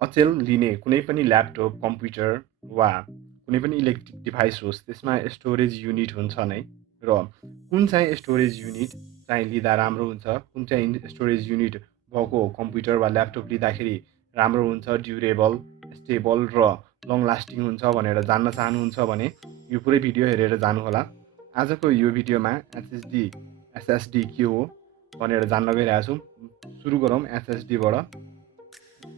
अचेल लिने कुनै पनि ल्यापटप कम्प्युटर वा कुनै पनि इलेक्ट्रिक डिभाइस होस् त्यसमा स्टोरेज युनिट हुन्छ नै र कुन चाहिँ स्टोरेज युनिट चाहिँ लिँदा राम्रो हुन्छ कुन चाहिँ स्टोरेज युनिट भएको कम्प्युटर वा ल्यापटप लिँदाखेरि राम्रो हुन्छ ड्युरेबल स्टेबल र लङ लास्टिङ हुन्छ भनेर जान्न चाहनुहुन्छ भने यो पुरै भिडियो हेरेर जानुहोला। आजको यो भिडियोमा एसएसडी के हो भनेर जान्न गइरहेको छु। सुरु गरौँ एसएसडीबाट।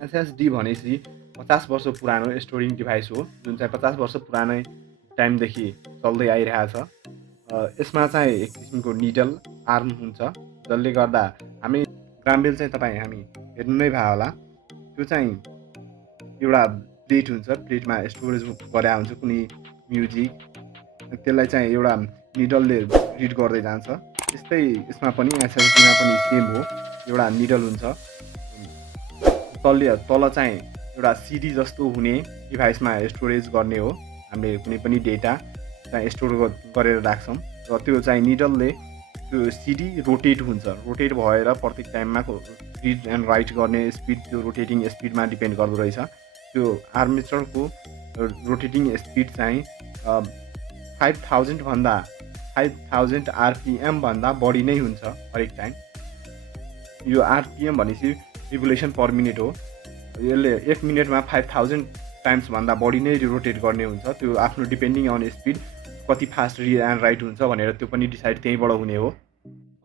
एसएसडी भनेपछि 50 वर्ष पुरानो स्टोरिङ डिभाइस हो जुन चाहिँ 50 वर्ष पुरानै टाइमदेखि चल्दै आइरहेछ। यसमा चाहिँ एक किसिमको निडल आर्म हुन्छ जसले गर्दा हामी ग्रामबेल चाहिँ हामी हेर्नु नै भयो होला। त्यो चाहिँ एउटा प्लेट हुन्छ, प्लेटमा स्टोरेज गरे हुन्छ कुनै म्युजिक, त्यसलाई चाहिँ एउटा निडलले रिड गर्दै जान्छ। त्यस्तै यसमा पनि एसएसडीमा पनि सेम हो, एउटा निडल हुन्छ। तल चाहिँ एउटा सिडी जस्तो हुने डिभाइसमा स्टोरेज गर्ने हो। हामीले कुनै पनि डेटा चाहिँ स्टोर गरेर राख्छौँ र त्यो चाहिँ निडलले त्यो सिडी रोटेट हुन्छ, रोटेट भएर प्रत्येक टाइममा रिड एन्ड राइट गर्ने स्पिड त्यो रोटेटिङ स्पिडमा डिपेन्ड गर्दो रहेछ। त्यो आर्मेचरको रोटेटिङ स्पिड चाहिँ 5000 आरपिएम भन्दा बढी नै हुन्छ हरेक टाइम। यो आरपिएम भनेपछि रिभोल्युसन पर मिनट हो। यसले 1 मिनटमा 5000 टाइम्स भन्दा बढी नै रोटेट गर्ने हुन्छ। त्यो आफ्नो डिपेन्डिङ अन स्पिड कति फास्ट रिड एन्ड राइट हुन्छ भनेर त्यो पनि डिसाइड त्यहीँबाट हुने हो।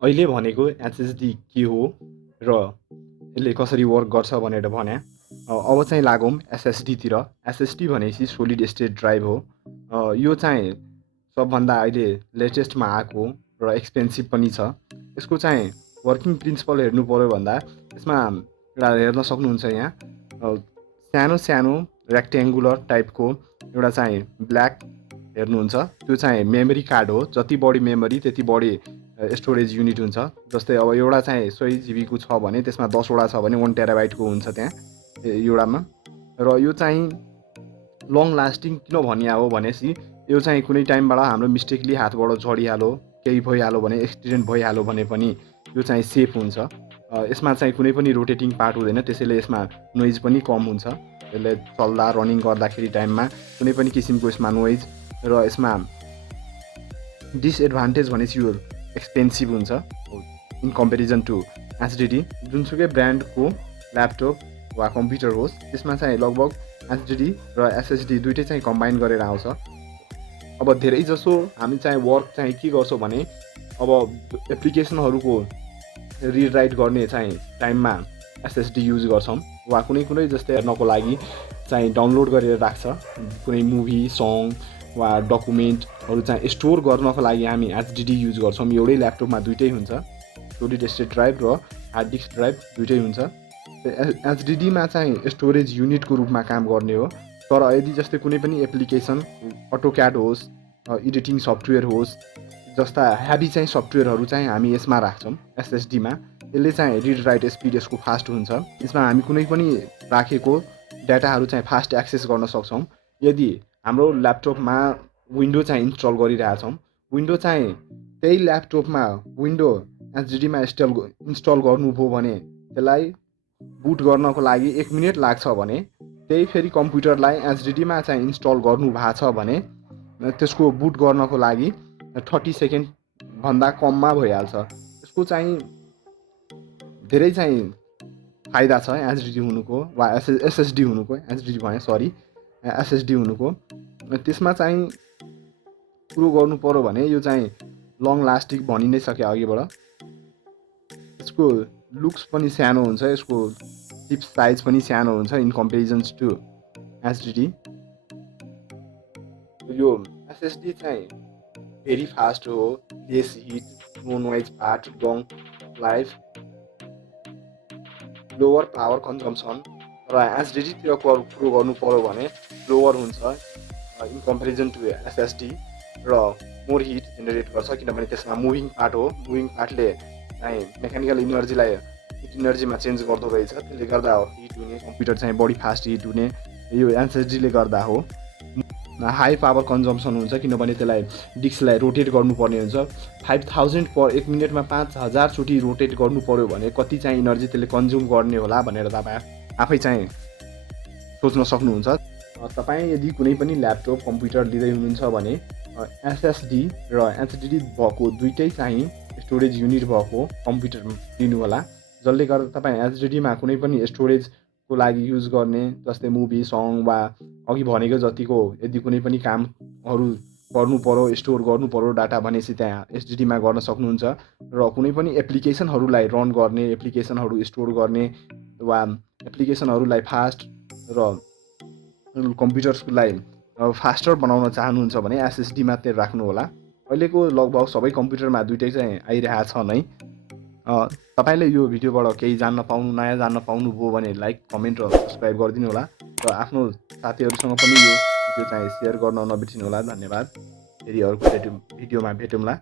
अहिले भनेको एसएसडी के हो र यसले कसरी वर्क गर्छ भनेर भने। अब चाहिँ लागौँ एसएसडीतिर। एसएसडी भनेपछि सोलिड स्टेट ड्राइभ हो। यो चाहिँ सबभन्दा अहिले लेटेस्टमा आएको र एक्सपेन्सिभ पनि छ। यसको चाहिँ वर्किङ प्रिन्सिपल हेर्नु पऱ्यो भन्दा यसमा एउटा हेर्न सक्नुहुन्छ यहाँ सानो सानो रेक्ट्याङ्गुलर टाइपको एउटा चाहिँ ब्ल्याक हेर्नुहुन्छ, त्यो चाहिँ मेमोरी कार्ड हो। जति बढी मेमोरी त्यति बढी स्टोरेज युनिट हुन्छ। जस्तै अब एउटा चाहिँ 100 जिबीको छ भने त्यसमा 10 वटा छ भने 1 टेराबाइटको हुन्छ त्यहाँ एउटामा। र यो चाहिँ लङ लास्टिङ किन भनिया हो भनेपछि यो चाहिँ कुनै टाइमबाट हाम्रो मिस्टेकली हातबाट झरिहाल्यो, केही भइहाल्यो भने, एक्सिडेन्ट भइहाल्यो भने पनि यो चाहिँ सेफ हुन्छ। यसमा चाहिँ कुनै पनि रोटेटिङ पार्ट हुँदैन, त्यसैले यसमा नोइज पनि कम हुन्छ। यसले चल्दा रनिङ गर्दाखेरि टाइममा कुनै पनि किसिमको यसमा नोइज। र यसमा डिसएडभान्टेज भनेपछि यो एक्सपेन्सिभ हुन्छ इन कम्पेरिजन टु एचडिडी। जुनसुकै ब्रान्डको ल्यापटप वा कम्प्युटर होस् त्यसमा चाहिँ लगभग एचडिडी र एसएसडी दुइटै चाहिँ कम्बाइन गरेर आउँछ। अब धेरै जसो हामी चाहिँ वर्क चाहिँ के गर्छौँ भने अब एप्लिकेसनहरूको रिड राइट गर्ने चाहिँ टाइममा एसएसडी युज गर्छौँ वा कुनै कुनै जस्तै हेर्नको लागि चाहिँ डाउनलोड गरेर राख्छ कुनै मुभी सङ वा डकुमेन्टहरू चाहिँ स्टोर गर्नको लागि हामी एचडिडी युज गर्छौँ। एउटै ल्यापटपमा दुइटै हुन्छ, सोलिड स्टेट ड्राइभ र हार्ड डिस्क ड्राइभ दुइटै हुन्छ। एचडिडीमा चाहिँ स्टोरेज युनिटको रूपमा काम गर्ने हो। तर यदि जस्तै कुनै पनि एप्लिकेसन अटोक्याड होस्, एडिटिङ सफ्टवेयर होस् जस्ता हेभी चाहिँ सफ्टवेयरहरू चाहिँ हामी यसमा राख्छौँ एसएसडीमा। यसले चाहिँ रिड राइट स्पिड यसको फास्ट हुन्छ। यसमा हामी कुनै पनि राखेको डाटाहरू चाहिँ फास्ट एक्सेस गर्न सक्छौँ। यदि हाम्रो ल्यापटपमा विन्डो चाहिँ इन्स्टल गरिरहेछौँ, विन्डो चाहिँ त्यही ल्यापटपमा विन्डो एचडिडीमा इन्स्टल गर्नुभयो भने त्यसलाई बुट गर्नको लागि 1 मिनट लाग्छ भने त्यही फेरि कम्प्युटरलाई एचडिडीमा चाहिँ इन्स्टल गर्नु भएको छ भने त्यसको बुट गर्नको लागि 30 सेकेन्ड भन्दा कममा भइहाल्छ। यसको चाहिँ धेरै चाहिँ फाइदा छ एचडिडी हुनुको वा एसएसडी हुनुको। एचडिडी भने सरी एसएसडी हुनुको। त्यसमा चाहिँ कुरो गर्नु पर्यो भने यो चाहिँ लङ लास्टिङ भनि नै सके अघिबाट। यसको लुक्स पनि सानो हुन्छ, यसको चिप साइज पनि सानो हुन्छ इन कम्पेरिजन्स टु एचडिडी। यो एसएसडी चाहिँ भेरी फास्ट हो, less heat, no noise part, long life, lower power consumption. र एचडिडीतिर कुरो गर्नु पर्यो भने लोवर हुन्छ इन कम्पेरिजन टु एसएसडी र मोर हिट जेनेरेट गर्छ किनभने त्यसमा मुभिङ पार्ट हो। मुभिङ पार्टले चाहिँ मेकानिकल इनर्जीलाई हिट इनर्जीमा चेन्ज गर्दो रहेछ, त्यसले गर्दा हिट हुने, कम्प्युटर चाहिँ बढी फास्ट हिट हुने यो एसएसडीले गर्दा हो। हाई पावर कन्जम्सन हुन्छ किनभने त्यसलाई डिस्कलाई रोटेट गर्नुपर्ने हुन्छ। 5000 पर 1 मिनटमा 5000 चोटि रोटेट गर्नु पर्यो भने कति चाहिँ इनर्जी त्यसले कन्ज्युम गर्ने होला भनेर तपाईँ आफै चाहिँ सोच्न सक्नुहुन्छ। तपाईँ यदि कुनै पनि ल्यापटप कम्प्युटर लिँदै हुनुहुन्छ भने एसएसडी र एचडिडी भएको दुइटै चाहिँ स्टोरेज युनिट भएको कम्प्युटर लिनु होला, जसले गर्दा तपाईँ एचडिडीमा कुनै पनि स्टोरेजको लागि युज गर्ने जस्तै मुभी सङ वा अघि भनेको जतिको यदि कुनै पनि कामहरू गर्नु पर्यो, स्टोर गर्नु पर्यो डाटा भनेपछि त्यहाँ एचडिडीमा गर्न सक्नुहुन्छ। र कुनै पनि एप्लिकेसनहरूलाई रन गर्ने, एप्लिकेसनहरू स्टोर गर्ने वा एप्लिकेसनहरूलाई फास्ट र कम्प्युटर्सलाई फास्टर बनाउन चाहनुहुन्छ भने एसएसडी मात्रै राख्नु होला। अहिलेको लगभग सबै कम्प्युटरमा दुइटै चाहिँ आइरहेको छ नै। तपाईँले यो भिडियोबाट केही जान्न पाउनु, नयाँ जान्न पाउनुभयो भने लाइक, कमेन्ट र सब्सक्राइब गरिदिनु होला र आफ्नो साथीहरूसँग पनि यो भिडियो चाहिँ सेयर गर्न नबिर्सिनु होला। धन्यवाद। फेरि अर्को भिडियोमा भेटौँला।